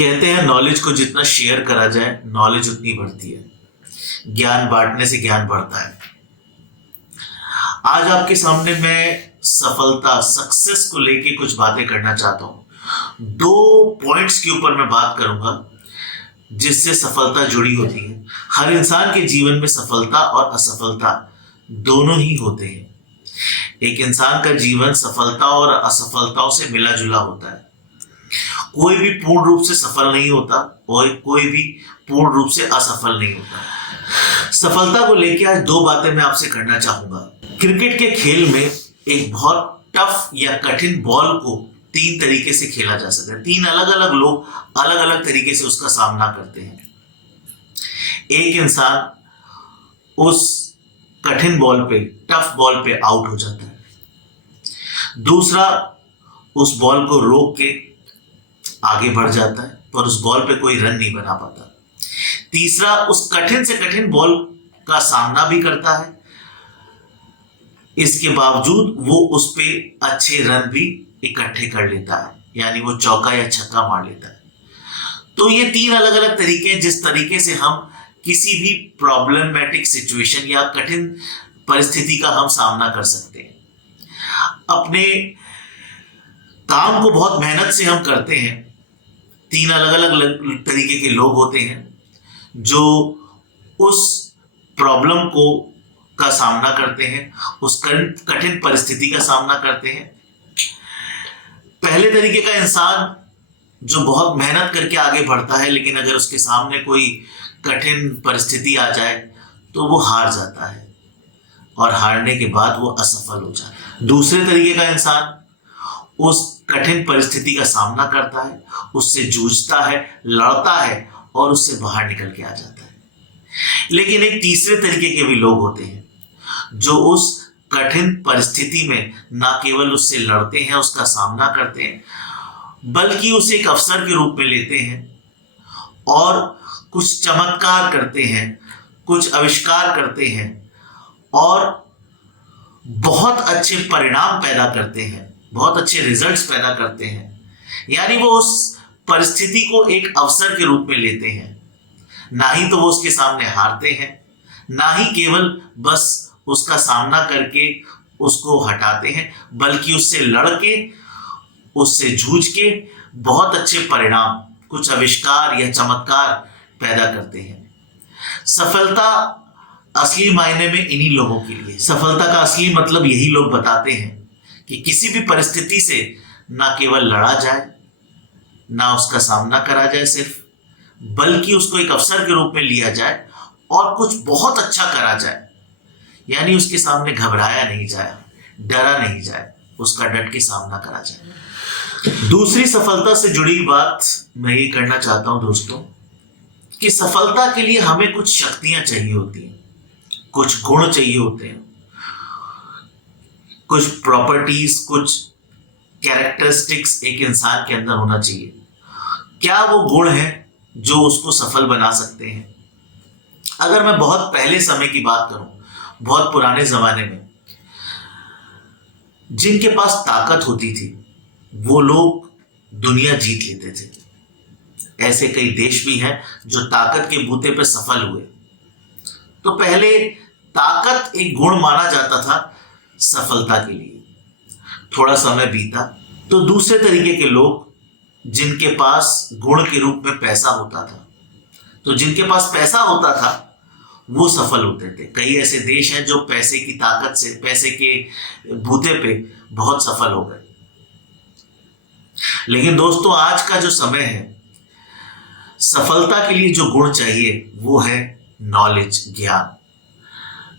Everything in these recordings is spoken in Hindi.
कहते हैं नॉलेज को जितना शेयर करा जाए नॉलेज उतनी बढ़ती है। ज्ञान बांटने से ज्ञान बढ़ता है। आज आपके सामने मैं सफलता सक्सेस को लेके कुछ बातें करना चाहता हूं। 2 पॉइंट्स के ऊपर मैं बात करूंगा जिससे सफलता जुड़ी होती है। हर इंसान के जीवन में सफलता और असफलता दोनों ही होते हैं। एक इंसान का जीवन सफलता और असफलताओं से मिला जुला होता है। कोई भी पूर्ण रूप से सफल नहीं होता और कोई भी पूर्ण रूप से असफल नहीं होता। सफलता को लेकर आज 2 बातें मैं आपसे करना चाहूंगा। क्रिकेट के खेल में एक बहुत टफ या कठिन बॉल को 3 तरीके से खेला जा सकता है। 3 अलग अलग लोग अलग अलग तरीके से उसका सामना करते हैं। एक इंसान उस कठिन बॉल पे, टफ बॉल पे आउट हो जाता है। दूसरा उस बॉल को रोक के आगे बढ़ जाता है पर उस बॉल पे कोई रन नहीं बना पाता। तीसरा उस कठिन से कठिन बॉल का सामना भी करता है, इसके बावजूद वो उस पे अच्छे रन भी इकट्ठे कर लेता है, यानी वो चौका या छक्का मार लेता है। तो ये 3 अलग अलग तरीके हैं जिस तरीके से हम किसी भी प्रॉब्लमेटिक सिचुएशन या कठिन परिस्थिति का हम सामना कर सकते हैं। अपने काम को बहुत मेहनत से हम करते हैं। 3 अलग अलग तरीके के लोग होते हैं जो उस प्रॉब्लम को का सामना करते हैं, उस कठिन परिस्थिति का सामना करते हैं। पहले तरीके का इंसान जो बहुत मेहनत करके आगे बढ़ता है, लेकिन अगर उसके सामने कोई कठिन परिस्थिति आ जाए तो वो हार जाता है और हारने के बाद वो असफल हो जाता है। दूसरे तरीके का इंसान उस कठिन परिस्थिति का सामना करता है, उससे जूझता है, लड़ता है और उससे बाहर निकल के आ जाता है। लेकिन एक तीसरे तरीके के भी लोग होते हैं जो उस कठिन परिस्थिति में ना केवल उससे लड़ते हैं, उसका सामना करते हैं, बल्कि उसे एक अवसर के रूप में लेते हैं और कुछ चमत्कार करते हैं, कुछ आविष्कार करते हैं और बहुत अच्छे परिणाम पैदा करते हैं, बहुत अच्छे रिजल्ट्स पैदा करते हैं। यानी वो उस परिस्थिति को एक अवसर के रूप में लेते हैं। ना ही तो वो उसके सामने हारते हैं, ना ही केवल बस उसका सामना करके उसको हटाते हैं, बल्कि उससे लड़के, उससे जूझ के बहुत अच्छे परिणाम, कुछ आविष्कार या चमत्कार पैदा करते हैं। सफलता असली मायने में इन्हीं लोगों के लिए। सफलता का असली मतलब यही लोग बताते हैं कि किसी भी परिस्थिति से ना केवल लड़ा जाए, ना उसका सामना करा जाए सिर्फ, बल्कि उसको एक अवसर के रूप में लिया जाए और कुछ बहुत अच्छा करा जाए। यानी उसके सामने घबराया नहीं जाए, डरा नहीं जाए, उसका डट के सामना करा जाए। दूसरी सफलता से जुड़ी बात मैं ये करना चाहता हूं दोस्तों कि सफलता के लिए हमें कुछ शक्तियां चाहिए होती हैं, कुछ गुण चाहिए होते हैं, कुछ प्रॉपर्टीज, कुछ कैरेक्टरिस्टिक्स एक इंसान के अंदर होना चाहिए। क्या वो गुण हैं जो उसको सफल बना सकते हैं? अगर मैं बहुत पहले समय की बात करूं, बहुत पुराने जमाने में जिनके पास ताकत होती थी वो लोग दुनिया जीत लेते थे। ऐसे कई देश भी हैं जो ताकत के बूते पर सफल हुए। तो पहले ताकत एक गुण माना जाता था सफलता के लिए। थोड़ा समय बीता तो दूसरे तरीके के लोग जिनके पास गुण के रूप में पैसा होता था, तो जिनके पास पैसा होता था वो सफल होते थे। कई ऐसे देश हैं जो पैसे की ताकत से, पैसे के बूते पे बहुत सफल हो गए। लेकिन दोस्तों आज का जो समय है, सफलता के लिए जो गुण चाहिए वो है नॉलेज, ज्ञान।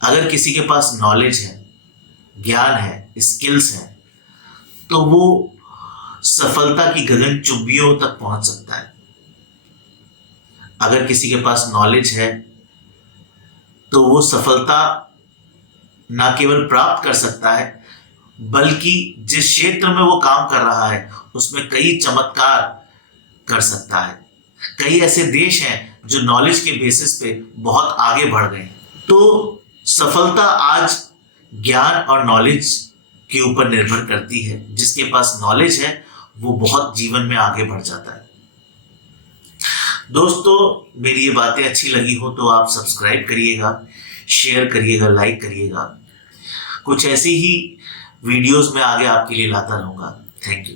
अगर किसी के पास नॉलेज है, ज्ञान है, स्किल्स है, तो वो सफलता की गगनचुंबियों तक पहुंच सकता है। अगर किसी के पास नॉलेज है तो वो सफलता ना केवल प्राप्त कर सकता है, बल्कि जिस क्षेत्र में वो काम कर रहा है उसमें कई चमत्कार कर सकता है। कई ऐसे देश हैं जो नॉलेज के बेसिस पे बहुत आगे बढ़ गए हैं। तो सफलता आज ज्ञान और नॉलेज के ऊपर निर्भर करती है। जिसके पास नॉलेज है वो बहुत जीवन में आगे बढ़ जाता है। दोस्तों, मेरी ये बातें अच्छी लगी हो तो आप सब्सक्राइब करिएगा, शेयर करिएगा, लाइक करिएगा। कुछ ऐसी ही वीडियोस मैं आगे आपके लिए लाता रहूँगा। Thank you.